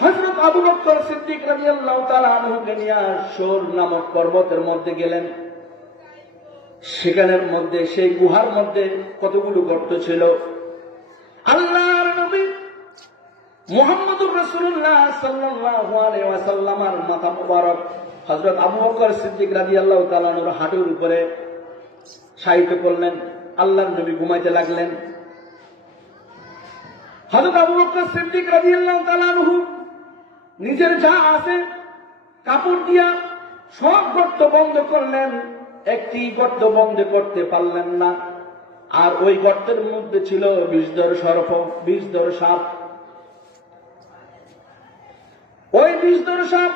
হযরত আবু বকর সিদ্দিক রাদিয়াল্লাহু তাআলা আনহুকে নিয়ে সূর নামক পর্বতের মধ্যে গেলেন। সেখানের মধ্যে, সেই গুহার মধ্যে কতগুলো গর্ত ছিল। আল্লাহর নবী মুহাম্মদুর রাসূলুল্লাহ সাল্লাল্লাহু আলাইহি ওয়াসাল্লামের মাথা মুবারক হযরত আবু বকর সিদ্দিক রাদিয়াল্লাহু তাআলা আনহুর হাঁটুর উপরে শায়িত করলেন। আল্লাহর নবী ঘুমাইতে লাগলেন। হযরত আবু বকর সিদ্দিক রাদিয়াল্লাহু তাআলা আনহু নিজের যা আছে কাপড় দিয়া সব গর্ত বন্ধ করলেন, একটি গর্ত বন্ধ করতে পারলেন না। আর ওই গর্তের মধ্যে ছিল বিষধর সর্প, বিষধর সাপ। ওই বিষধর সাপ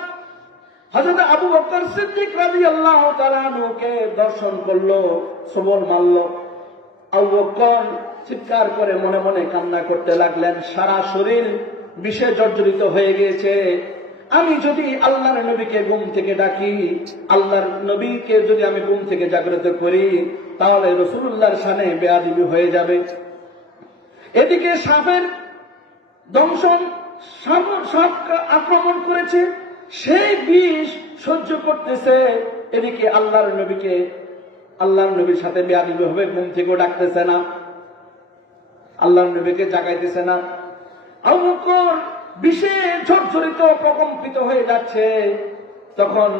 হযরত আবু বকর সিদ্দিক রাদিয়াল্লাহু তাআলা আনহুকে দর্শন করলো, সবল মারল। আবু বকর চিৎকার করে মনে মনে কান্না করতে লাগলেন, সারা শরীর বিষে জর্জরিত হয়ে গিয়েছে। আমি যদি আল্লাহর নবীকে ঘুম থেকে ডাকি, আল্লাহর নবীকে যদি আমি ঘুম থেকে জাগ্রত করি, তাহলে রাসূলুল্লাহর শানে বেয়াদবি হয়ে যাবে। এদিকে সাপের দংশন, সাপ আক্রমণ করেছে, সেই বিষ সহ্য করতেছে। এদিকে আল্লাহর নবীর সাথে বেয়াদবি হবে, ঘুম থেকেও ডাকতেছে না, আল্লাহর নবীকে জাগাইতেছে না। আবু বকর বিষে জর্জরিত, প্রকম্পিত হয়ে যাচ্ছে। তখন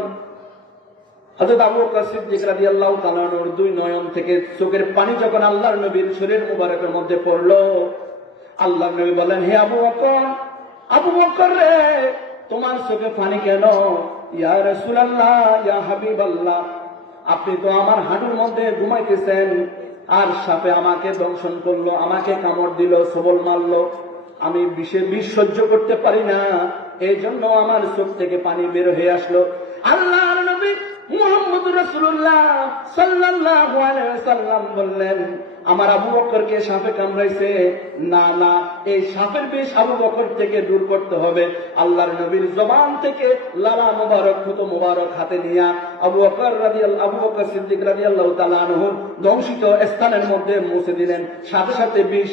হযরত আবু বকর সিদ্দিক রাদিয়াল্লাহু তাআলা আনহুর দুই নয়ন থেকে চোখের পানি যখন আল্লাহর নবীর শরীর মুবারকের মধ্যে পড়লো, আল্লাহর নবী বলেন, হে আবু বকর, আবু বকর রে, তোমার চোখে পানি কেন? ইয়া রাসূলুল্লাহ, ইয়া হাবিবাল্লাহ, আপনি তো আমার হাঁটুর মধ্যে ঘুমাইতেছেন, আর সাপে আমাকে দংশন করলো, আমাকে কামড় দিল, সবল মারলো। আমি বিষ সহ্য করতে পারি না, এই জন্য আমার চোখ থেকে পানি বের হয়ে আসলো। আল্লাহর নবী মুহাম্মদুর রাসূলুল্লাহ সাল্লাল্লাহু আলাইহি ওয়াসাল্লাম বললেন, আমার আবু বকরকে সাপে কামড়াইছে, না না, এই সাপের বিষ আবু বকর থেকে দূর করতে হবে। আল্লাহর নবীর জবান থেকে লালা মুবারক, থুতু মুবারক হাতে নিয়ে আবু বকর সিদ্দিক রাদিয়াল্লাহু তাআলা আনহু দংশিত স্থানের মধ্যে মুছে দিলেন। সাথে সাথে বিষ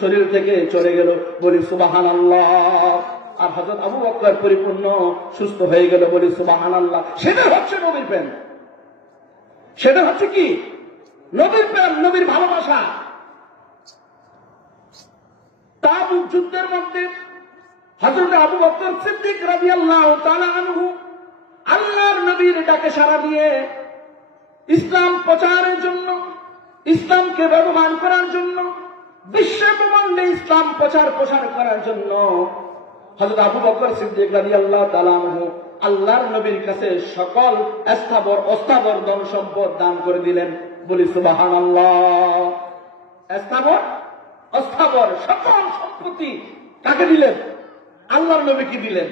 শরীর থেকে চলে গেল। বলি সুবহানাল্লাহ। আর হযরত আবু বকর পরিপূর্ণ সুস্থ হয়ে গেল। বলি সুবহানাল্লাহ। সেটা হচ্ছে নবীর প্রেম, সেটা হচ্ছে কি? নবীর প্রেম, নবীর ভালোবাসা। তাবুক যুদ্ধের মধ্যে হযরত আবু বকর সিদ্দিক রাদিয়াল্লাহু তাআলা আনহু আল্লাহর নবীর ডাকে সাড়া দিয়ে ইসলাম প্রচারের জন্য, ইসলামকে ব্যবহার করার জন্য, বিশ্ব ব্রহ্মাণ্ডে ইসলাম প্রসার করার জন্য হযরত আবু বকর সিদ্দিক রাদিয়াল্লাহু তাআলা আনহু আল্লাহর নবীর কাছে সকল স্থাবর অস্থাবর ধন সম্পদ দান করে দিলেন। বলি সুবহানাল্লাহ। স্থাবর অস্থাবর সকল সম্পত্তি কাকে দিলেন? আল্লাহর নবীকে দিলেন।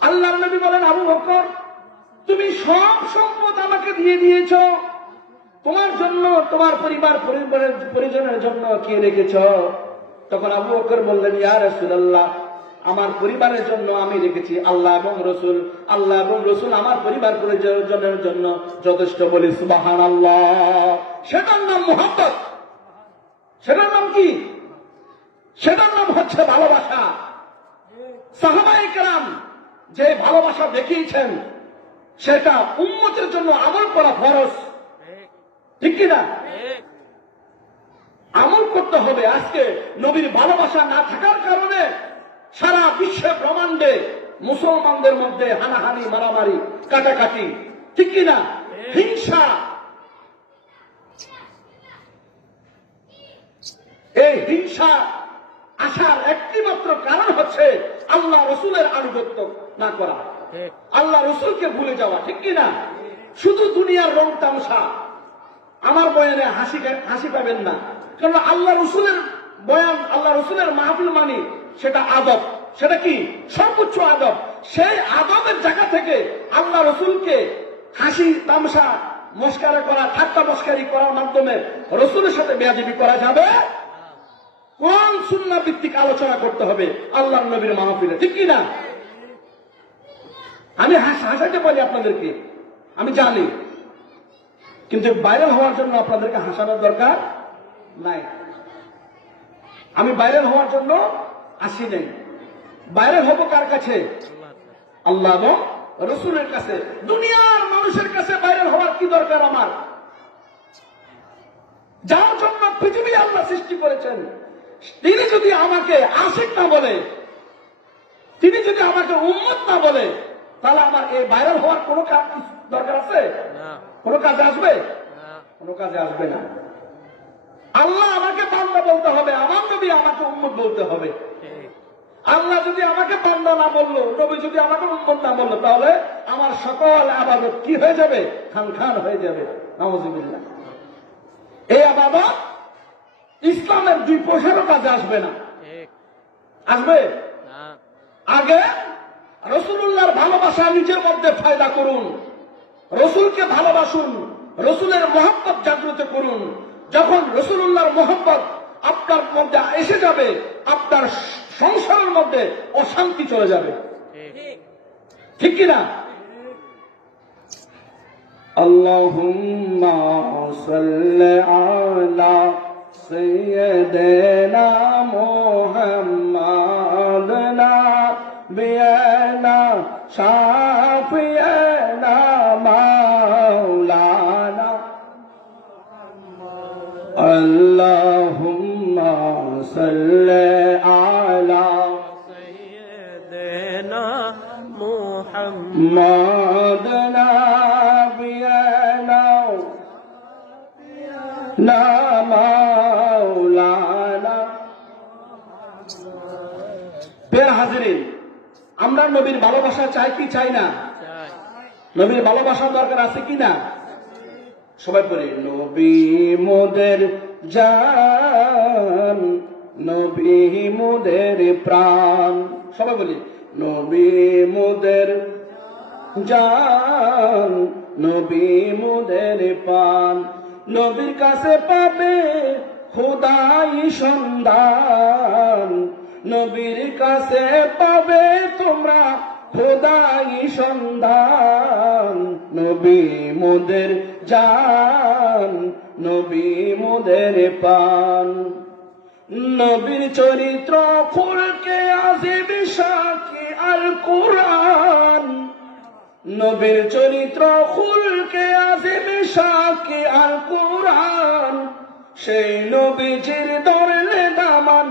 আল্লাহর নবী বলেন, আবু বকর, তুমি সব সম্পদ আমাকে দিয়ে দিয়েছ, তোমার জন্য, তোমার পরিজনের জন্য কি রেখেছ? তখন আবু বকর বললেন, ইয়া রাসূলুল্লাহ, আমার পরিবারের জন্য আমি রেখেছি আল্লাহ এবং রসুল, আল্লাহ এবং রসুল আমার পরিবার পরিজনের জন্য যথেষ্ট। বলি সুবহানাল্লাহ। সেটার নাম মুহাব্বত, সেটার নাম কি? সেটার নাম হচ্ছে ভালোবাসা। সাহাবায়ে কেরাম যে ভালোবাসা দেখিয়েছেন, সেটা উম্মতের জন্য আমল করা ফরজ, ঠিক কিনা? আমল করতে হবে। আজকে নবীর ভালোবাসা না থাকার কারণে সারা বিশ্ব ব্রহ্মাণ্ডে মুসলমানদের মধ্যে হানাহানি, মারামারি, কাটাকাটি, ঠিক কিনা? হিংসা। এই হিংসা আসার একটি মাত্র কারণ হচ্ছে আল্লাহ রসুলের আনুগত্য না করা, আল্লাহ রসুলকে ভুলে যাওয়া, ঠিক কিনা? শুধু দুনিয়ার রং তামসা। আমার বয়ানে হাসি পাবেন না, কারণ আল্লাহ রসুলের বয়ান, আল্লাহ রসুলের মাহফিল মানি, সেটা আদব। সেটা কি? সর্বোচ্চ আদব। সেই আদবের জায়গা থেকে আল্লাহ রসুলকে হাসি তামসা, মস্কারা করা, ঠাট্টা মস্কারি করার মাধ্যমে রসুলের সাথে বেয়াদবি করা যাবে? কোন সুন্নাহ ভিত্তিক আলোচনা করতে হবে আল্লাহর নবীর মাহফিলে, ঠিক কিনা? আমি হাসাতে পারি আপনাদেরকে, আমি জানি, কিন্তু ভাইরাল হওয়ার জন্য আপনাদেরকে হাসানোর দরকার নাই। আমি ভাইরাল হওয়ার জন্য আসি নাই, বাইরে হব কার কাছে? আল্লাহ এবং রসুলের কাছে। দুনিয়ার মানুষের কাছে বাইরে হওয়ার কি দরকার আমার? যার জন্য পৃথিবী আল্লাহ সৃষ্টি করেছেন, তিনি যদি আমাকে আশিক না বলে, তিনি যদি আমাকে উম্মত না বলে, তাহলে আমার এই ভাইরাল হওয়ার কোনো দরকার আছে? কোনো কাজে আসবে? কোনো কাজে আসবে না। আল্লাহ আমাকে বান্দা বলতে হবে, আমার নবী আমাকে উম্মত বলতে হবে। আল্লাহ যদি আমাকে বান্দা না বললো, নবী যদি আমাকে উম্মত না বললো, তাহলে আমার সকল আবাদত কি হয়ে যাবে? খান খান হয়ে যাবে। নাউযুবিল্লাহ। এই আবাদত ইসলামের 2 পয়সারও কাজে আসবে না। আসবে? আগে রাসূলুল্লাহর ভালোবাসা নিজের মধ্যে ফায়দা করুন, রসুলকে ভালোবাসুন, রসুলের মহব্বত জাগ্রত করুন। যখন রাসূলুল্লাহর মহব্বত আপনার মধ্যে এসে যাবে, আপনার সংসারের মধ্যে অশান্তি চলে যাবে। ঠিক কিনা? আল্লাহুম্মা সাল্লি আলা সাইয়্যিদিনা মুহাম্মাদ নাবিয়ানা শাফিয়ানা মাওলানা আল্লাহুম্মা সাল্লি আলা সাইয়্যিদিনা মুহাম্মাদ নাবিয়ানা মাওলানা। প্রিয় হাজিরিন, আমরা নবীর ভালোবাসা চাই কি চাই না? নবীর ভালোবাসার দরকার আছে কি না? সবাই বলি নবী মোদের জান, নবী মোদের প্রাণ। সবাই বলি নবী মোদের জান, নবী মোদের প্রাণ। নবীর কাছে পাবে খোদাই সন্ধান, নবীর কাছে পাবে তোমরা খোদাই সন্ধান। নবী মোদের জান, নবী মোদের প্রাণ। নবীর চরিত্র খুলকে আজিব সাকি আল কুরআন, নবীর চরিত্র খুলকে আজিব সাকি আল কুরআন। সেই নবীজির ধরলে দামান,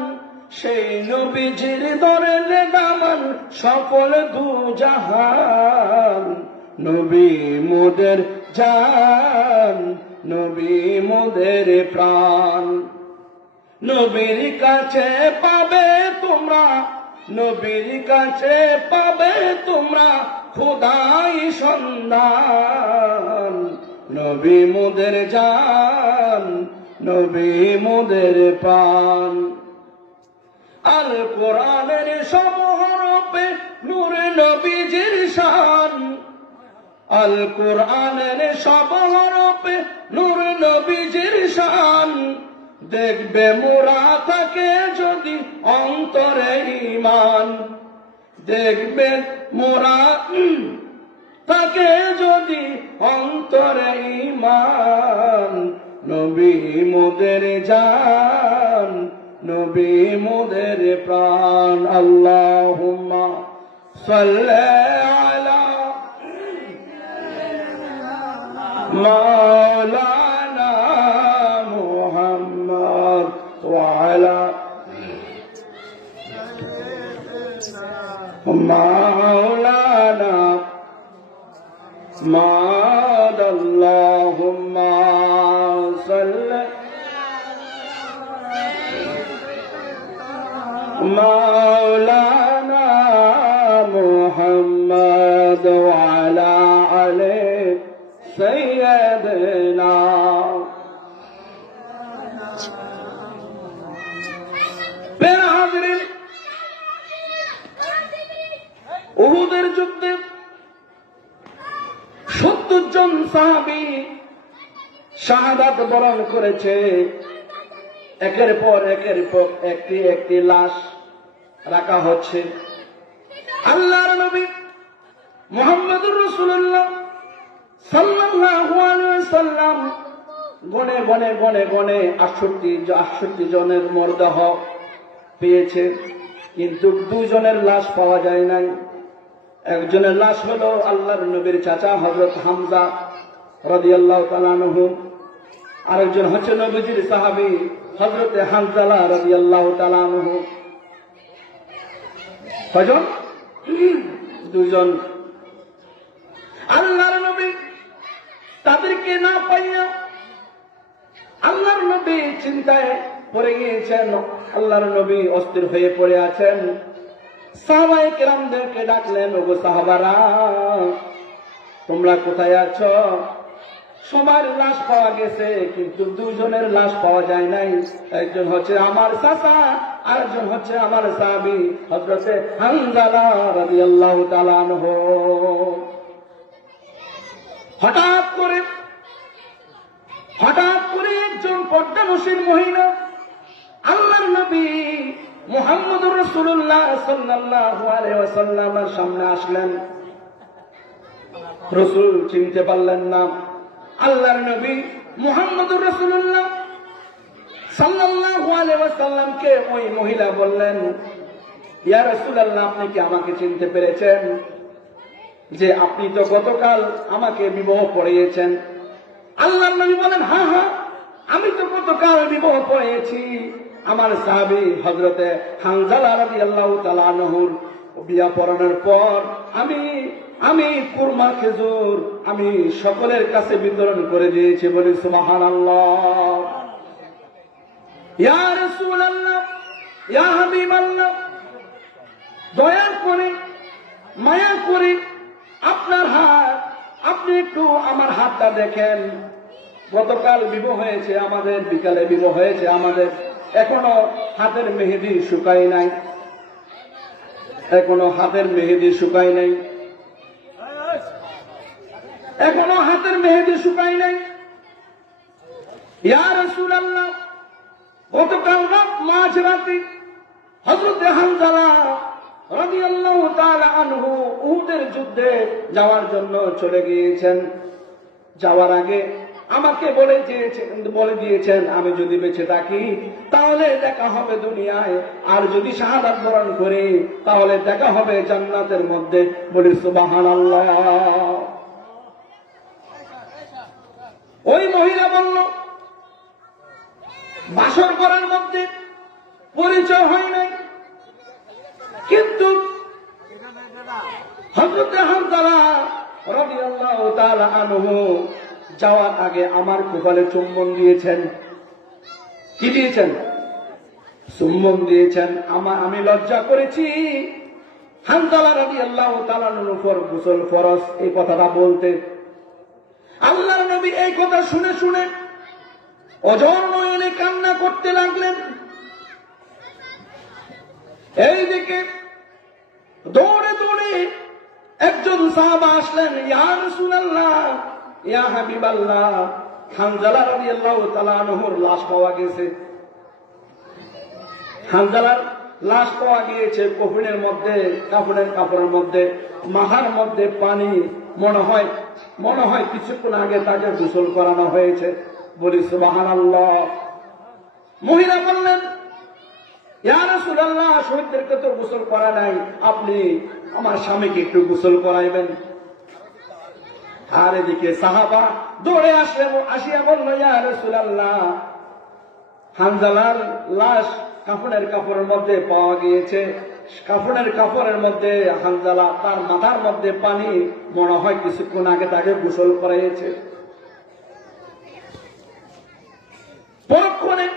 সেই নবীজির ধরলে দামান সকল দুজাহান। নবী মোদের জান, নবী মোদের প্রাণ। নবীর কাছে পাবে তোমরা, নবীর কাছে পাবে তোমরা খোদাই সন্ধান। নবী মোদের জান, নবী মোদের প্রাণ। আল কোরআনের সমহরফে নূরে নবীজির শান, আল কোরআনের সমহরফে নূরে নবীজির শান। দেখবে মোরা থাকে যদি অন্তরে ঈমান, দেখবে মোরা থাকে যদি অন্তরে ঈমান। নবী মোদের জান, নবী মোদের প্রাণ। আল্লাহুম্মা সাল্লি আলা মাওলানা মুহাম্মদ ওয়া আলা মাওলানা মাদ। আল্লাহুম্মা সাল্লি মাওলানা মুহাম্মদ ওয়া আলা আলি সাইয়্যিদিনা। প্রিয় হাজিরিন, উহুদের যুদ্ধে 70 জন সাহাবী শাহাদাত বরণ করেছে। একের পর একটি একটি লাশ রাখা হচ্ছে। আল্লাহর নবী মুহাম্মদুর রাসূলুল্লাহ সাল্লাল্লাহু আলাইহি ওয়াসাল্লাম গনে গনে গনে গনে 68 জনের মরদেহ পেয়েছে। কিন্তু দুজনের লাশ পাওয়া যায় নাই। একজনের লাশ হলো আল্লাহর নবীর চাচা হযরত হামজা রাদিয়াল্লাহু তাআলা আনহু, আরেকজন হচ্ছে নবীজির সাহাবী হযরতে হানজালা রাদিয়াল্লাহু তাআলা আনহু। কয়জন? দুজন। আল্লাহর নবী তাদেরকে না পাইয়া আল্লাহর নবী চিন্তায় পড়ে গিয়েছেন। আল্লাহর নবী অস্থির হয়ে পড়ে আছেন। সাহাবায়ে কেরামদেরকে ডাকলেন, ওগো সাহাবারা, তোমরা কোথায় আছো? সবার লাশ পাওয়া গেছে, কিন্তু দুজনের লাশ পাওয়া যায় নাই। একজন হচ্ছে আমার চাচা, আরেকজন হচ্ছে আমার সাহাবী হযরতে হানজালা রাদিয়াল্লাহু তাআলা আনহু। হঠাৎ করে একজন পর্দানসীন মহিলা আল্লাহর নবী মুহাম্মদুর রাসূলুল্লাহ সাল্লাল্লাহু আলাইহি ওয়াসাল্লামের সামনে আসলেন। রাসূল চিনতে পারলেন না। আল্লাহর নবী মুহাম্মদুর রাসূলুল্লাহ সাল্লাল্লাহু আলাইহি ওয়াসাল্লামকে ওই মহিলা বললেন, ইয়া রাসূলুল্লাহ, আপনি কি আমাকে চিনতে পেরেছেন? যে আপনি তো গতকাল আমাকে বিবাহ পড়িয়েছেন। আল্লাহর নবী বলেন, হ্যাঁ হ্যাঁ, আমি তো গতকাল বিবাহ পড়িয়েছি। আমার সাহাবী হযরতে হানজালা রাদিয়াল্লাহু তাআলা আনহুর বিয়া পড়ানোর পর আমি কুরমা খেজুর আমি সকলের কাছে বিতরণ করে দিয়েছি। বলি সুবহানাল্লাহ। ইয়া রাসূলুল্লাহ, ইয়া হাবিবাল্লাহ, দয়া করে মায়া করে আপনার হাত, আপনি একটু আমার হাতটা দেখেন। গতকাল বিবাহ হয়েছে আমাদের, বিকালে বিবাহ হয়েছে আমাদের, এখনো হাতের মেহেদি শুকায় নাই, এখনো হাতের মেহেদি শুকায় নাই, এখনো হাতের মেহেদি শুকায় নাই। ইয়া রাসূলুল্লাহ, গতকাল মাঝরাতে হযরতে হানজালা রাদিয়াল্লাহু তাআলা আনহু উহুদের যুদ্ধে যাওয়ার জন্য চলে গিয়েছেন। যাওয়ার আগে আমাকে বলে দিয়েছেন আমি যদি বেঁচে থাকি তাহলে দেখা হবে দুনিয়ায়, আর যদি শাহাদাত বরণ করি তাহলে দেখা হবে জান্নাতের মধ্যে। বলি সুবহানাল্লাহ। ওই মহিলা বলল, বাসর করার মধ্যে পরিচয় হয় নাই, কিন্তু হযরতে হানজালা রাদিয়াল্লাহু তাআলা আনহু যাওয়ার আগে আমার কপালে চুম্বন দিয়েছেন। কি দিয়েছেন? চুম্বন দিয়েছেন। আমি লজ্জা করেছি হানজালা রাদিয়াল্লাহু তাআলা আনহুর উপর গোসল ফরজ এই কথাটা বলতে। আল্লাহর নবী এই কথা শুনে শুনে অঝর নয়নে কান্না করতে লাগলেন। এইদিকে দৌড়ে দৌড়ে একজন সাহাবা আসলেন, ইয়া রাসূলুল্লাহ, ইয়া হাবিবাল্লাহ, হানজালা রাদিয়াল্লাহু তাআলা আনহুর লাশ পাওয়া গেছে। হানজালার লাশ পাওয়া গিয়েছে কফিনের মধ্যে, কাপড়ের মধ্যে, মাথার মধ্যে পানি। মনে হয় কিছুক্ষণ আগে তাকে গোসল করানো হয়েছে। বলি সুবহানাল্লাহ। মহিলা বললেন, ইয়া রাসূলুল্লাহ, শহীদদেরকে তো গোসল করা নাই, আপনি আমার স্বামীকে একটু গোসল করাইবেন। আর এদিকে সাহাবা দৌড়ে আসিয়া বলল, ইয়া রাসূলুল্লাহ, হানজালার লাশ কাপড়ের মধ্যে পাওয়া গিয়েছে। কাপড়ের মধ্যে হানজালা, তার মাথার মধ্যে পানি, মনে হয় কিছুক্ষণ আগে তাকে গোসল করাইছে। পরক্ষণে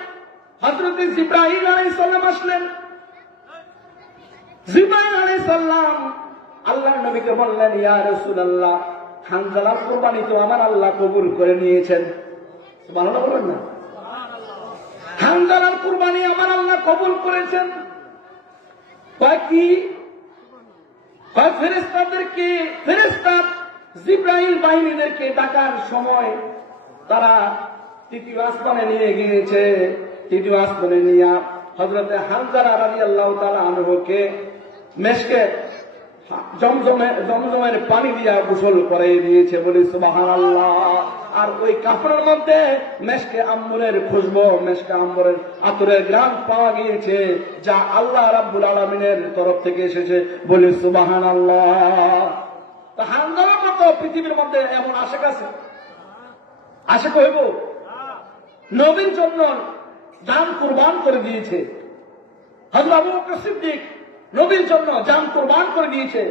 হযরত জিবরাইল আলাইহিস সালাম আসলেন। জিবরাইল আলাইহিস সালাম আল্লাহর নবীকে বললেন, ইয়া রাসূলুল্লাহ, হানজালার কুরবানি তো আমার আল্লাহ কবুল করে নিয়েছেন। সুবহানাল্লাহ বলেন না? হানজালার কুরবানি আমার আল্লাহ কবুল করেছেন। বাকি ফেরেশতা জিবরাইল বাহিনীদেরকে ডাকার সময় তারা তৃতীয় আসমানে নিয়ে গিয়েছে। তৃতীয় আসমানে নিয়ে হযরতে হানজালা রাদিয়াল্লাহু তাআলা আনহুকে মেশকে জমজমের পানি দিয়া গোসল করাই দিয়েছে। বলি সুবহানাল্লাহ। আর ওই কাপড়ের মধ্যে মেশকে আম্বরের খুশবু, মেশকে আম্বরের আতরের গ্রাম পাওয়া গিয়েছে, যা আল্লাহ রাব্বুল আলামিনের তরফ থেকে এসেছে। বলি সুবহানাল্লাহ। তা হানজালার মতো পৃথিবীর মধ্যে এমন আশেক আছে? আশেক হইব? নবীর জন্য জান কুরবান করে দিয়েছে। হযরত আবু বকর সিদ্দিক নবীর জন্য জান কুরবান করে দিয়েছে।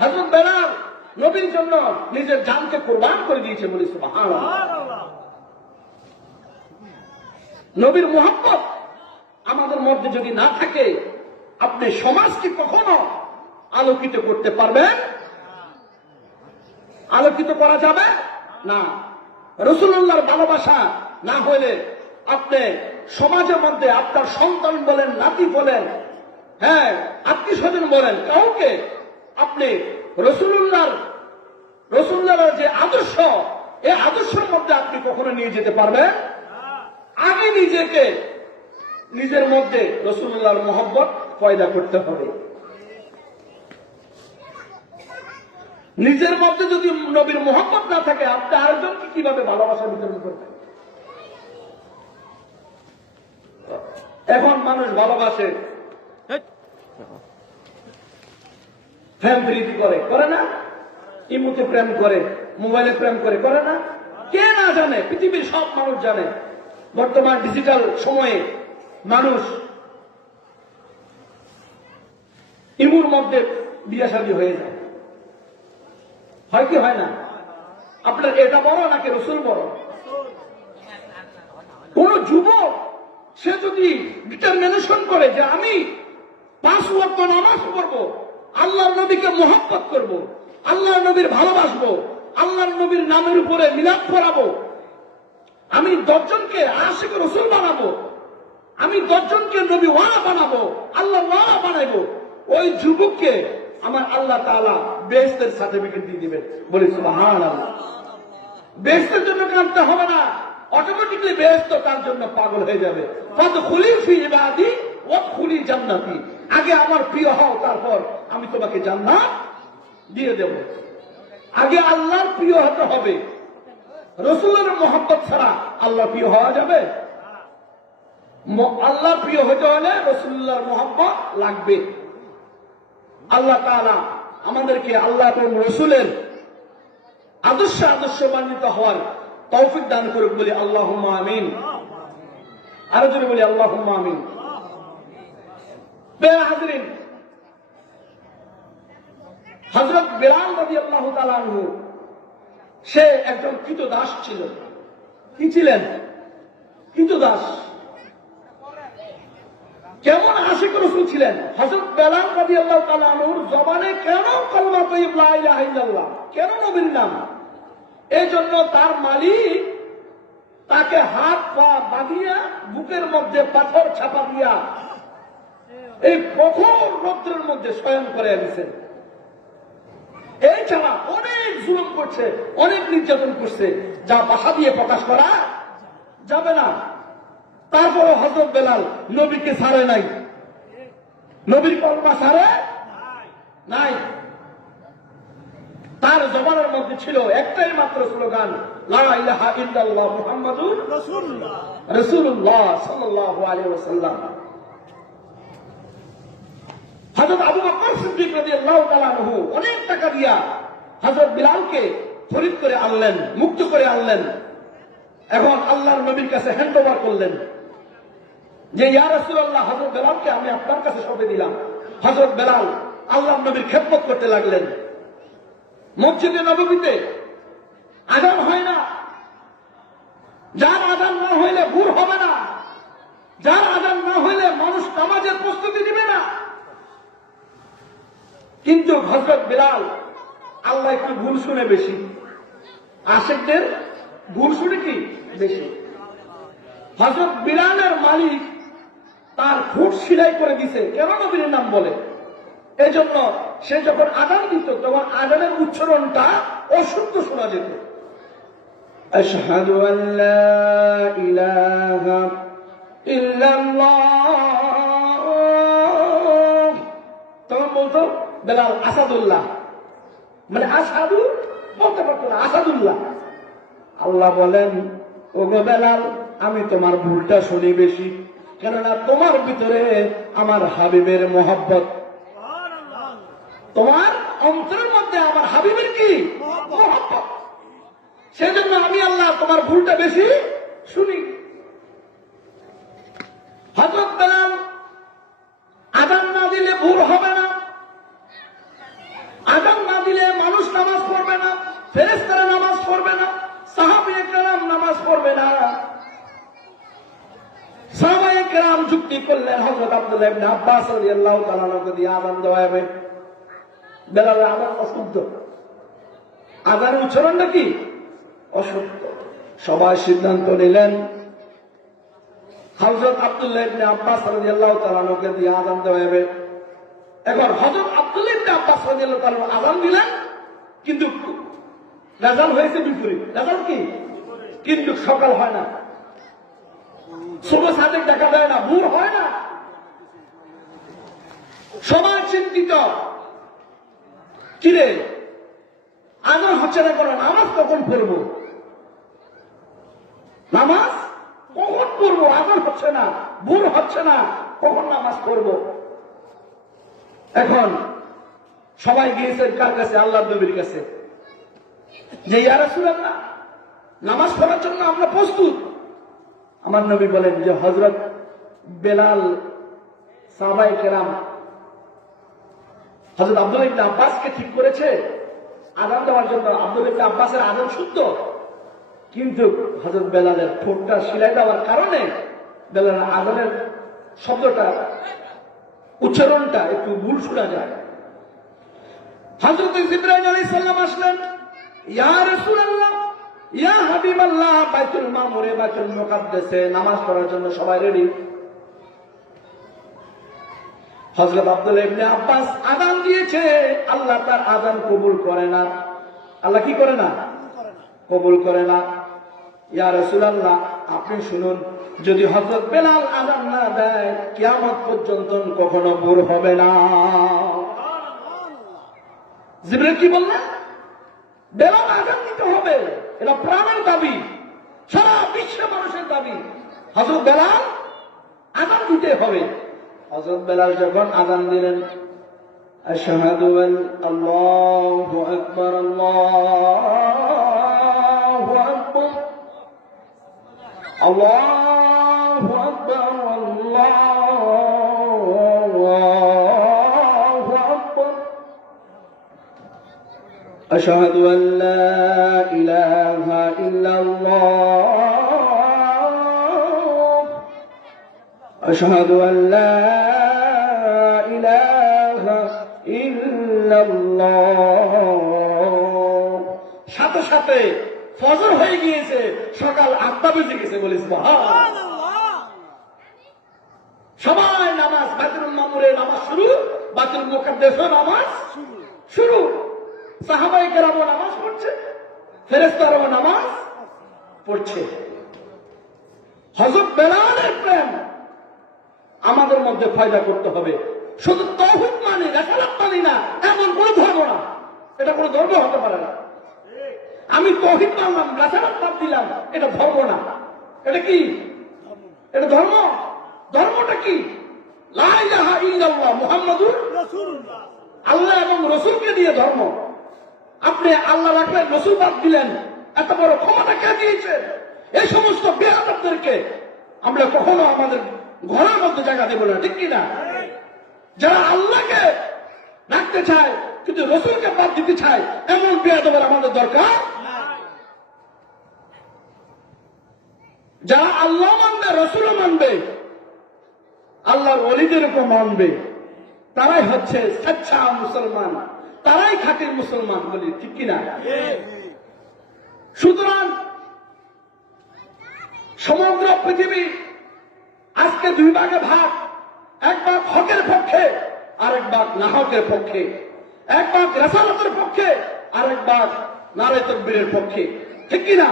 হযরত বেলাল নবীর জন্য নিজের জানকে কুরবান করে দিয়েছে। বলি সুবহানাল্লাহ। নবীর মুহাব্বত আমাদের মধ্যে যদি না থাকে, আপনি সমাজকে কখনো আলোকিত করতে পারবেন? আলোকিত করা যাবে না। রাসূলুল্লাহর ভালোবাসা না হলে আপনি সমাজের মধ্যে আপনার সন্তান বলেন, নাতি বলেন, হ্যাঁ আত্মীয় স্বজন বলেন, কাউকে আপনি রাসূলুল্লাহর যে আদর্শ, এই আদর্শের মধ্যে আপনি কখনো নিয়ে যেতে পারবেন? আগে নিজেকে, নিজের মধ্যে রাসূলুল্লাহর মহব্বত পয়দা করতে হবে। নিজের মধ্যে যদি নবীর মহব্বত না থাকে, আপনি আরেকজনকে কিভাবে ভালোবাসা বিতরণ করবেন? এখন মানুষ ভালোবাসে প্রেম প্রীতি করে না? ইমুতে প্রেম করে, মোবাইলে প্রেম করে না? কে না জানে? পৃথিবীর সব মানুষ জানে। বর্তমান ডিজিটাল সময়ে মানুষ ইমুর মধ্যে বিয়ে শাদী হয়ে যায়। হয় কি হয় না? আপনার এটা বড় নাকি রসুল বড়? কোন যুবক সে যদি ডিটারমিনেশন করে যে আমি 5 ওয়াক্ত নামাজ পড়বো, আল্লাহর নবীকে মহব্বত করব, আল্লাহর নবীর ভালোবাসবো, আল্লাহর নবীর নামের উপরে মিলাদ পড়াবো, আমি 10 জনকে আশিক রসুল বানাবো, আমি 10 জনকে নবী ওয়ালা বানাবো, আল্লাহ ওয়ালা বানাবো, ওই যুবককে আমার আল্লাহ তাআলা বেহেশতের সার্টিফিকেট দিয়ে দিবেন। বলি সুবহানাল্লাহ। বেহেশতের জন্য কাঁদতে হবে না, অটোমেটিকলি বেহেশত তার জন্য পাগল হয়ে যাবে। ফাদখুলি ফি ইবাদি ওয়াদখুলি জান্নাতি। আগে আমার প্রিয় হও, তারপর আমি তোমাকে জান্নাত দিয়ে দেব। আগে আল্লাহর প্রিয় হতে হবে। রাসূলের মহব্বত ছাড়া আল্লাহ প্রিয় হওয়া যাবে? আল্লাহর প্রিয় হতে হলে রাসূলুল্লাহর মহব্বত লাগবে। আল্লাহ তাআলা আমাদেরকে আল্লাহ এবং রাসূলের আদর্শবান্বিত হওয়ার তৌফিক দান করুক। বলি আল্লাহুম্মা আমিন। আরো জোরে বলি আল্লাহুম্মা আমিন। প্রিয় হাজরিন, হযরত বেলাল রাদিয়াল্লাহু তাআলা আনহু সে একজন কৃতদাস ছিল। কি ছিলেন? কৃতদাস। কেমন আশিক রাসূল ছিলেন? হযরত বেলাল রাদিয়াল্লাহু তাআলা আনহুর জবানে কেন কালিমা তাইয়্যিব লা ইলাহা ইল্লাল্লাহ, কেন নবীর নাম? এই জন্য তার মালিক তাকে হাত পা বাঁধিয়া বুকের মধ্যে পাথর ছাপা দিয়া এই প্রখর রৌদ্রের মধ্যে শয়ন করে দিয়েছেন। এই ছাড়া অনেক জুলুম করছে, অনেক নির্যাতন করছে, যা ভাষা দিয়ে প্রকাশ করা যাবে না। তারপরে হযরত বেলাল নবীকে ছাড়ে নাই, নবীর কলমা ছাড়ে নাই। তার জবানের মধ্যে ছিল একটাই মাত্র স্লোগান, লা ইলাহা ইল্লাল্লাহ মুহাম্মাদুর রাসূলুল্লাহ সাল্লাল্লাহু আলাইহি ওয়াসাল্লাম। হযরত আবু বকর সিদ্দিক রাদিয়াল্লাহু তাআলা আনহু অনেক টাকা দিয়া হযরত বিলালকে খরিদ করে আনলেন, মুক্ত করে আনলেন। এখন আল্লাহর নবীর কাছে হ্যান্ড ওভার করলেন যে ইয়া রাসূলুল্লাহ, হযরত বেলালকে আমি আপনার কাছে সঁপে দিলাম। হযরত বেলাল আল্লাহর নবীর খেদমত করতে লাগলেন। মসজিদে নববীতে আযান হয় না, যার আযান না হইলে ভোর হবে না, যার আযান না হইলে মানুষ নামাজের প্রস্তুতি দিবে না। কিন্তু হযরত বেলাল, আল্লাহ একটু ভুল শুনে বেশি, আশিকদের ভুল শুনে কি বেশি। হযরত বেলালের মালিক তার ঠোঁট সেলাই করে দিছে, কেন নবীর নাম বলে। এই জন্য সে যখন আযান দিত তখন আযানের উচ্চারণটা অশুদ্ধ শোনা যেত। আশহাদু আল্লা ইলাহা ইল্লাল্লাহ, তখন বলতো বেলাল আসাদুল্লাহ, মানে আসাদু বলতে পারতো না, আসাদুল্লাহ। আল্লাহ বলেন, ওগো বেলাল, আমি তোমার ভুলটা শুনি বেশি, কেননা তোমার ভিতরে আমার হাবিবের মোহাব্বত, তোমার অন্তরের মধ্যে আমার হাবিবের কি মোহাব্বত, সেজন্য আমি আল্লাহ তোমার ভুলটা বেশি শুনি। হযরত বেলাল আযান না দিলে ভুল হবে না, আযান না দিলে মানুষ নামাজ পড়বে না, ফেরেশতারা নামাজ পড়বে না, সাহাবায়ে কেরাম নামাজ পড়বে না। সাহাবায়ে কেরাম যুক্তি করলেন, হযরত আব্দুল্লাহ ইবনে আব্বাস রাদিয়াল্লাহু তাআলা আনহু দিয়ে আযান দেওয়া হবে। বেলালের আযান অশুদ্ধ, আযানের উচ্চারণটা কি অশুদ্ধ। সবাই সিদ্ধান্ত নিলেন হযরত আব্দুল্লাহ ইবনে আব্বাস রাদিয়াল্লাহু তাআলা আনহুকে দিয়ে আযান দেওয়া হবে। এখন হযরত আব্দুল্লাহ ইবনে আব্বাস রাদিয়াল্লাহু তাআলা আযান দিলেন, কিন্তু রেজাল্ট হয়েছে বিপরীত। রেজাল্ট কি? কিন্তু সকাল হয় না, সুবহ সাদেক দেখা যায় না, ভোর হয় না। সবাই চিন্তিত, কিরে আযান হচ্ছে না কেন, নামাজ কখন পড়বো, নামাজ কখন পড়বো, আযান হচ্ছে না, ভোর হচ্ছে না, কখন নামাজ পড়বো। এখন সবাই গিয়েছেন কার কাছে? আল্লাহর নবীর কাছে, যে ইয়া রাসূলুল্লাহ, নামাজ পড়ার জন্য আমরা প্রস্তুত। আমার নবী বলেন যে হযরত বেলাল সাহাবায়ে কেরাম হযরত আব্দুল্লাহ ইবনে আব্বাসকে ঠিক করেছে আযান দেওয়ার জন্য। আব্দুল্লাহ ইবনে আব্বাসের আযান শুদ্ধ, কিন্তু হযরত বেলালের ঠোঁটটা সিলাই দেওয়ার কারণে বেলালের আযানের শব্দটা, উচ্চারণটা একটু ভুল শোনা যায়। হযরত জিবরাইল আলাইহিস সালাম আসলেন, ইয়া রাসূলুল্লাহ, ইয়া হাবিবাল্লাহ, বাইতুল মামুরে, বাইতুল মুকাদ্দাসে নামাজ পড়ার জন্য সবাই রেডি। হযরত আব্দুল্লাহ ইবনে আব্বাস আযান দিয়েছে, আল্লাহ তার আযান কবুল করে না। আল্লাহ কি করে না? কবুল করে না। ইয়া রাসূলুল্লাহ, আপনি শুনুন, যদি হযরত বেলাল আযান না দেয়, কিয়ামত পর্যন্ত কখনো ভোর হবে না। জিবরাইল কি বললেন? বেলাল আযান দিতে হবে, এটা প্রাণের দাবি, সারা বিশ্বের মানুষের দাবি। হযরত বেলাল আযান দিতে হবে। হযরত বেলাল যখন আযান দিলেন, আশহাদু আল্লাহু আকবার, আল্লাহু আকবার, আল্লাহু আকবার, আল্লাহু আকবার, আশহাদু আল্লা ইলাহা ইল্লাল্লাহ, আশহাদু আল্লা ইলাহা ইল্লাল্লাহ। সাথে সাথে ফজর হয়ে গিয়েছে, সকাল 8টা বেজে গেছে। বলিস সুবহানাল্লাহ। সবাই নামাজ, বাইতুল মামুরে নামাজ শুরু, বাইতুল মুকাদ্দাসে নামাজ শুরু। সাহাবায়ে কেরাম নামাজ পড়ছে, ফেরেশতারাও নামাজ পড়ছে। হযরত বেলালের প্রেম আমাদের মধ্যে পয়দা করতে হবে। শুধু তাওহীদ মানি, রিসালাত মানি না, এমন কোন ধর্ম না, এটা কোন ধর্ম হতে পারে না। আমি তাওহীদ মানলাম, রিসালাত বাদ দিলাম, এটা ধর্ম না। এটা কি? এটা ধর্ম? ধর্মটা কি? লা ইলাহা ইল্লাল্লাহ মুহাম্মাদুর রাসূলুল্লাহ। আল্লাহ এবং রাসূলকে দিয়ে ধর্ম। আপনি আল্লাহ রাখলেন, রাসূল বাদ দিলেন, এত বড় ক্ষমতা কে দিয়েছে? এই সমস্ত বেয়াদবদেরকে আমরা কখনো আমাদের ঘরের মধ্যে জায়গা দেব না, ঠিক কিনা? যারা আল্লাহকে রাখতে চায় কিন্তু রাসূলকে বাদ দিতে চায়, এমন বেয়াদবের আমাদের দরকার। যারা আল্লাহ মানবে, রাসূলও মানবে, আল্লাহর ওলিদেরকে মানবে, তারাই হচ্ছে সচ্চা মুসলমান, তারাই খাঁটি মুসলমান, বলি ঠিক কিনা? সুতরাং সমগ্র পৃথিবী আজকে দুই ভাগে ভাগ, এক ভাগ হকের পক্ষে, আরেক ভাগ নাহকের পক্ষে, এক ভাগ রিসালাতের পক্ষে, আরেক ভাগ নারে তাকবীরের পক্ষে, ঠিক কিনা?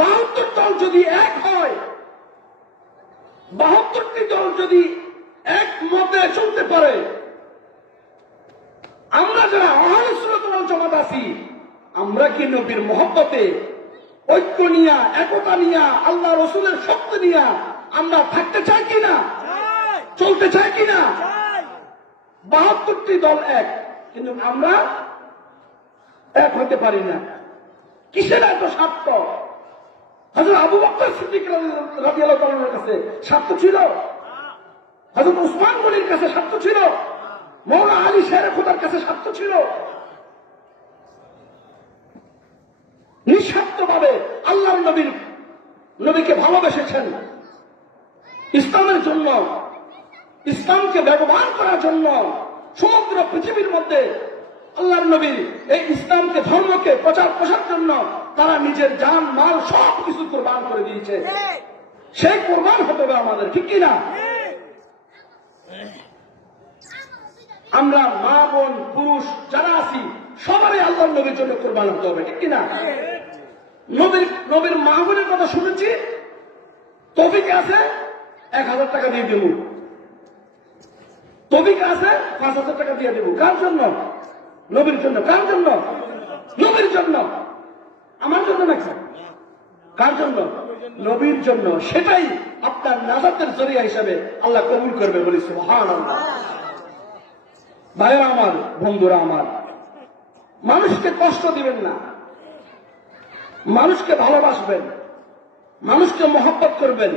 72 দল যদি এক হয়, 72টি দল যদি এক মতে চলতে পারে, আমরা যারা আহলে সুন্নাত ওয়াল জামাত আছি, আমরা কি নবীর মহব্বতে ঐক্য নিয়া, একতা নিয়া, আল্লাহ রসুলের শক্তি নিয়া আমরা থাকতে চাই কিনা, চলতে চাই কিনা? 72টি দল এক, কিন্তু আমরা এক হতে পারি না। কিসের এত স্বার্থ? হযরত আবু বকর সিদ্দিক রাদিয়াল্লাহু তাআলার কাছে স্বার্থ ছিল, হযরত উসমান গনির কাছে স্বার্থ ছিল, মওলানা আলী শের খোদার কাছে স্বার্থ ছিল। নিঃস্বার্থভাবে আল্লাহর নবীকে ভালোবেসেছেন, ইসলামের জন্য, ইসলামকে ব্যবহার করার জন্য সমগ্র পৃথিবীর মধ্যে আল্লাহর নবী এই ইসলামকে, ধর্মকে প্রচার প্রসার জন্য তারা নিজের জান মাল সব কিছু কোরবান করে দিয়েছে। সেই কোরবান হতে হবে আমাদের, ঠিক কিনা? আমরা মা বোন পুরুষ যারা আছি সবারই আল্লাহর নবীর জন্য কোরবান হতে হবে, ঠিক কিনা? নবীর মা বোনের কথা শুনেছি, তৌফিক আছে 1000 টাকা দিয়ে দেব, তৌফিক আছে 5000 টাকা দিয়ে দেব। কার জন্য? নবীর জন্য। কার জন্য? নবীর জন্য। আমার জন্য নাকি? কার জন্য? নবীর জন্য। সেটাই আপনার নাজাতের জরিয়া হিসাবে আল্লাহ কবুল করবে, বলি সুবহানাল্লাহ। ভাইরা আমার, বন্ধুরা আমার, মানুষকে কষ্ট দিবেন না, মানুষকে ভালোবাসবেন, মানুষকে মহব্বত করবেন,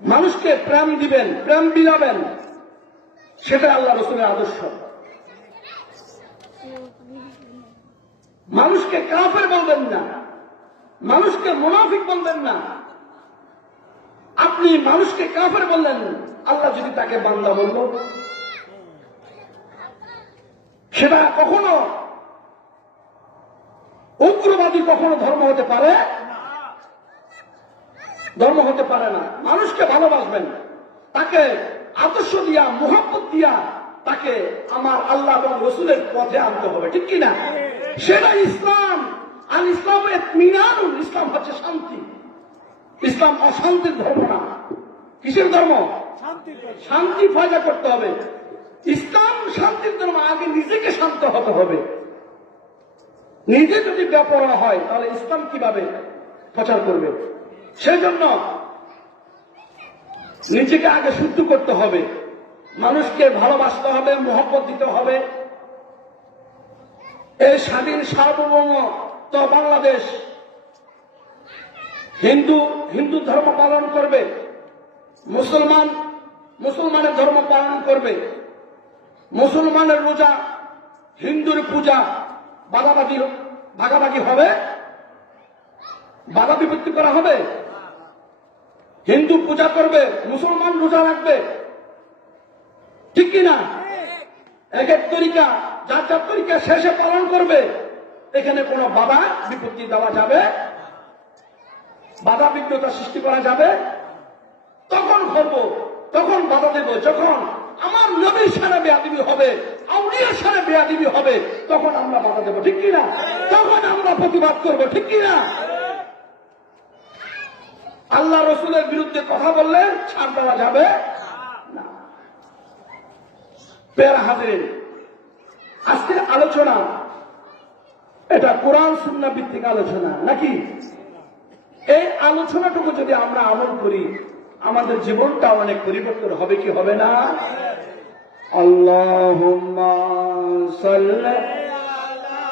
মানুষকে প্রেম দিবেন, প্রেম বিলাবেন, সেটা আল্লাহ রসুলের আদর্শ। মানুষকে কাফের বলবেন না, মানুষকে মুনাফিক বলবেন না। আপনি মানুষকে কাফের বললেন, আল্লাহ যদি তাকে বান্দা বলল, সেটা কখনো উগ্রবাদী কখনো ধর্ম হতে পারে, ধর্ম হতে পারে না। মানুষকে ভালোবাসবেন, তাকে আদর্শ দিয়া, মুহাব্বত দিয়া তাকে আমার আল্লাহ এবং রসুলের পথে আনতে হবে, ঠিক কিনা? সেটা ইসলাম। আর ইসলাম ইতমিনানুল, ইসলাম হচ্ছে শান্তি। ইসলাম অশান্তির ধর্ম না। কিসের ধর্ম? শান্তি পয়দা করতে হবে। ইসলাম শান্তির ধর্ম। আগে নিজেকে শান্ত হতে হবে। নিজে যদি বেপরোয়া হয় তাহলে ইসলাম কিভাবে প্রচার করবে? সেজন্য নিজেকে আগে শুদ্ধ করতে হবে, মানুষকে ভালোবাসতে হবে, মহব্বত দিতে হবে। এই স্বাধীন সার্বভৌম তো বাংলাদেশ হিন্দু ধর্ম পালন করবে, মুসলমানের ধর্ম পালন করবে, মুসলমানের রোজা, হিন্দুর পূজা ভাগাভাগি হবে, বাধা বিপত্তি করা হবে। হিন্দু পূজা করবে, মুসলমান রোজা রাখবে, ঠিক কিনা? এক এক তরিকা, যার যার তরিকা শেষে পালন করবে। এখানে কোনো বাধা বিপত্তি দেওয়া যাবে, বাধা বিঘ্নতা সৃষ্টি করা যাবে? তখন করব, তখন বাধা দেব যখন আমার নবীর সানে বেয়াদবি হবে, আউলিয়ার সানে বেয়াদবি হবে, তখন আমরা বাধা দেব, ঠিক কিনা? তখন আমরা প্রতিবাদ করব, ঠিক কিনা? আল্লাহ রসুলের বিরুদ্ধে কথা বললে ছাড় দেওয়া যাবে না। প্রিয় হাজিরিন, আজকের আলোচনা এটা কোরআন সুন্নাহ ভিত্তিক আলোচনা নাকি? এই আলোচনাটুকু যদি আমরা আমল করি, আমাদের জীবনটা অনেক পরিবর্তন হবে কি হবে না? আল্লাহুম্মা সাল্লি আলা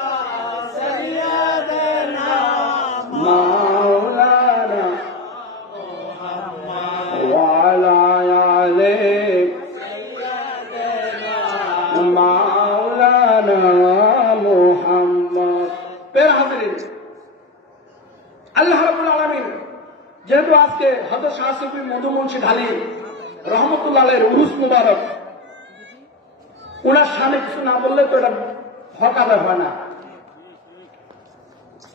সাইয়্যিদিনা মাওলানা মুহাম্মদ ওয়া আলা আলি সাইয়্যিদিনা মাওলানা মুহাম্মদ। প্রিয় হাজিরিন, আল্লাহ রাব্বুল আলামিন যেহেতু আজকে হযরত শাহ সুফি মধুমুন্সি ঢালী রহমতুল্লাহ আলাইহির উরুস মুবারক, ওনার সামনে কিছু না বললে তো এটা হক আদায় হয় না।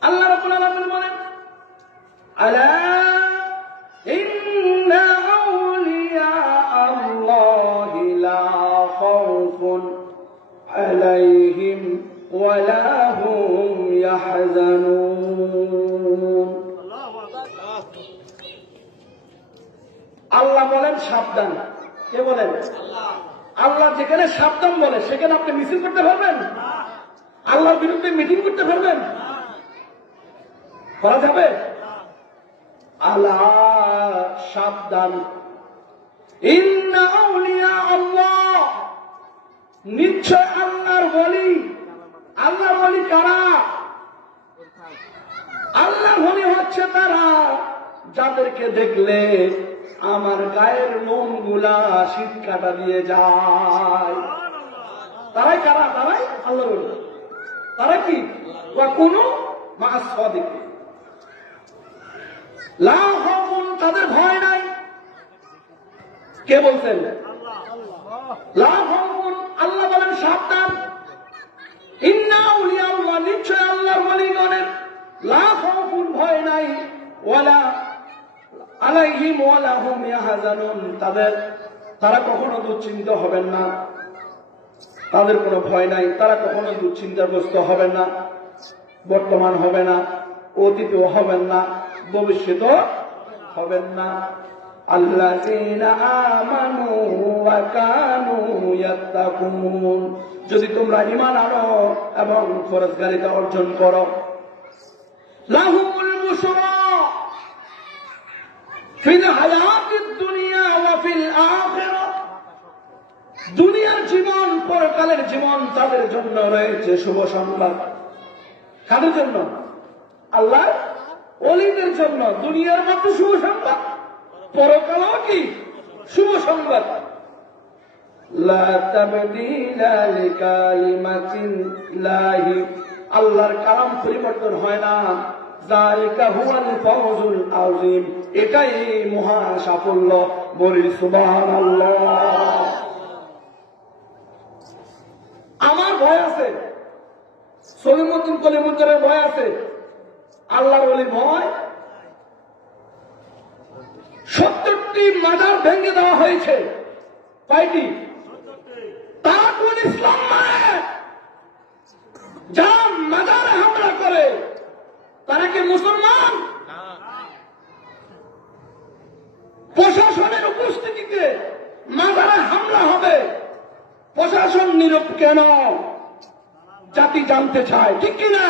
আল্লাহ রাব্বুল আলামিন বলেন, আলা ইন্না আউলিয়া আল্লাহি লা খাউফুন আলাইহিম ওয়া লা হুম ইয়াহজানুন। আল্লাহ বলেন সাবধান। কে বলেন? আল্লাহ যেখানে সাবধান বলে সেখানে আপনি মিছিল করতে পারবেন? আল্লাহর বিরুদ্ধে মিটিং করতে পারবেন? করা যাবে? আল্লাহ সাবধান, ইন্না আউলিয়া আল্লাহ, নিশ্চয় আল্লাহর ওলি। আল্লাহর ওলি কারা? আল্লাহর ওলি হচ্ছে তারা যাদেরকে দেখলে আমার গায়ের লোমগুলা শীত কাটা দিয়ে যায়। তারাই কারা? তারাই আল্লাহর ওলি। তারা কি? কোনো মাস সাদিকিন, লা খাউফুন, তাদের ভয় নাই। কে বলছেন? লা খাউফুন, আল্লাহ বলেন সাবধান, ইন্না আউলিয়া আল্লাহ, নিশ্চয় আল্লাহর ওলিগণের লা খাউফুন, ভয় নাই, ওয়ালা আলাইহিম ওয়ালা হুম ইয়াহজানুন, তারা কখনো দুশ্চিন্তিত হবেন না। তাদের কোনো ভয় নাই, তারা কখনো দুশ্চিন্তাগ্রস্ত হবেন না। বর্তমান হবে না, অতীতও হবেন না, ভবিষ্যৎ হবেন না। আল্লাযীনা আমানু ওয়া কানু ইয়াত্তাকুন, যদি তোমরা ঈমান আনো এবং ফরজগারিতা অর্জন করো। লাহুমুল বুশরা ফিল হায়াতিদ দুনিয়া ওয়া ফিল আখিরাহ, দুনিয়ার জীবন, পরকালের জীবন তাদের জন্য রয়েছে শুভ সংবাদ। কাদের জন্য? আল্লাহ ওলিদের জন্য। দুনিয়ার মধ্যে শুভ সংবাদ, পরকালও কি শুভ সংবাদ। লা তাবদীলা লিকালিমাতিল্লাহি, আল্লাহর কালাম পরিবর্তন হয় না। যালিকা হুয়াল ফাওজুল আযীম, এটাই মহা সাফল্য। বলি সুবহানাল্লাহ। আমার ভয় আছে, সলিমুদ্দিন কলিমুদ্দিনের ভয় আছে, আল্লাহর ওলির ভয়। 70টি মাজার ভেঙে দেওয়া হয়েছে। কয়টি? তারা কোন ইসলাম মানে? যা মাজারে হামলা করে তারা কি মুসলমান? প্রশাসনের উপস্থিতিতে মাজারে হামলা হবে, প্রশাসন নীরব কেন? জাতি জানতে চায়, ঠিক কিনা?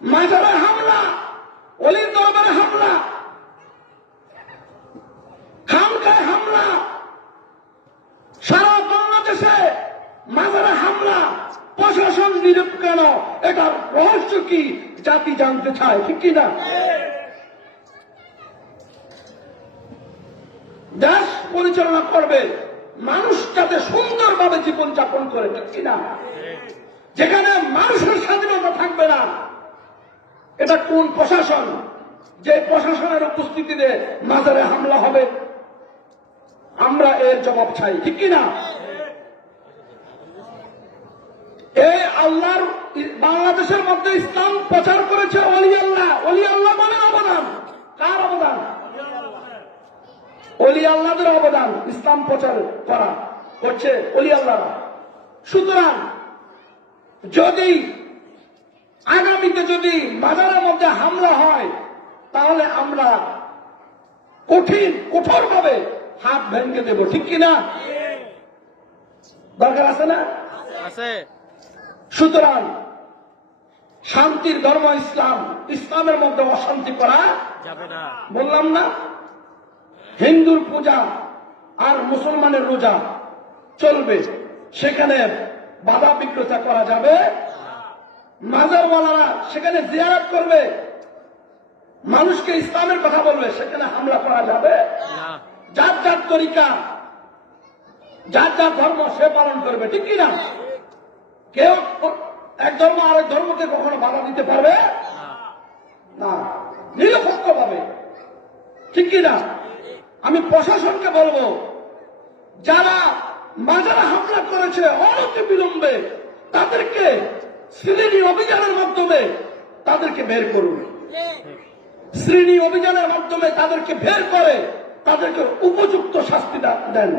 মাজারে হামলা, ওলির দরবারে হামলা, খানকায় হামলা, সারা বাংলাদেশে মাজারে হামলা, প্রশাসন নীরব কেন? এটার রহস্য কি? জাতি জানতে চায়, ঠিক কিনা? দেশ পরিচালনা করবে মানুষ যাতে সুন্দরভাবে জীবন যাপন করে, ঠিক কিনা? যেখানে মানুষের স্বাধীনতা থাকবে না, এটা কোন প্রশাসন যে প্রশাসনের উপস্থিতিতে মাজারে হামলা হবে? আমরা এর জবাব চাই, ঠিক কিনা? এই আল্লাহর বাংলাদেশের মধ্যে ইসলাম প্রচার করেছে ওলি আল্লাহ। ওলি আল্লাহ মানে অবদান কার? অবদান ওলি আল্লাহদের অবদান। ইসলাম প্রচার করা করছে ওলি আল্লাহ। সুতরাং যদি আগামীতে যদি মাজারের মধ্যে হামলা হয়, তাহলে আমরা কঠোরভাবে হাত ভেঙে দেব, ঠিক কিনা? দরকার আছে না? আছে। সুতরাং শান্তির ধর্ম ইসলাম, ইসলামের মধ্যে অশান্তি করা যাবে না। বললাম না, হিন্দুর পূজা আর মুসলমানের রোজা চলবে, সেখানে বাধা বিঘ্নতা করা যাবে। মাজারওয়ালারা সেখানে জিয়ারত করবে, মানুষকে ইসলামের কথা বলবে, সেখানে হামলা করা যাবে। যার যার তরিকা, যার যার ধর্ম সে পালন করবে, ঠিক কিনা? কেউ এক ধর্ম আরেক ধর্মকে কখনো বাধা দিতে পারবে না, নিরপেক্ষ ভাবে, ঠিক কিনা? আমি প্রশাসনকে বলবো, যারা মাজারে হামলা করেছে অনতি বিলম্বে তাদেরকে শ্রেণী অভিযানের মাধ্যমে তাদেরকে বের করুন। শ্রেণী অভিযানের মাধ্যমে তাদেরকে বের করে তাদেরকে উপযুক্ত শাস্তি দেন,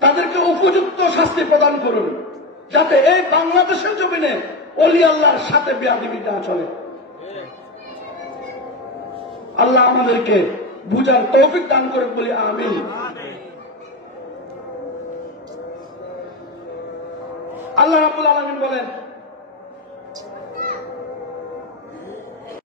তাদেরকে উপযুক্ত শাস্তি প্রদান করুন, যাতে এই বাংলাদেশের জমিনে ওলি আল্লাহর সাথে বেয়াদবি না চলে। আল্লাহ আমাদেরকে বুঝার তৌফিক দান করে বলি আমিন। আল্লাহ রাব্বুল আলামিন বলেন,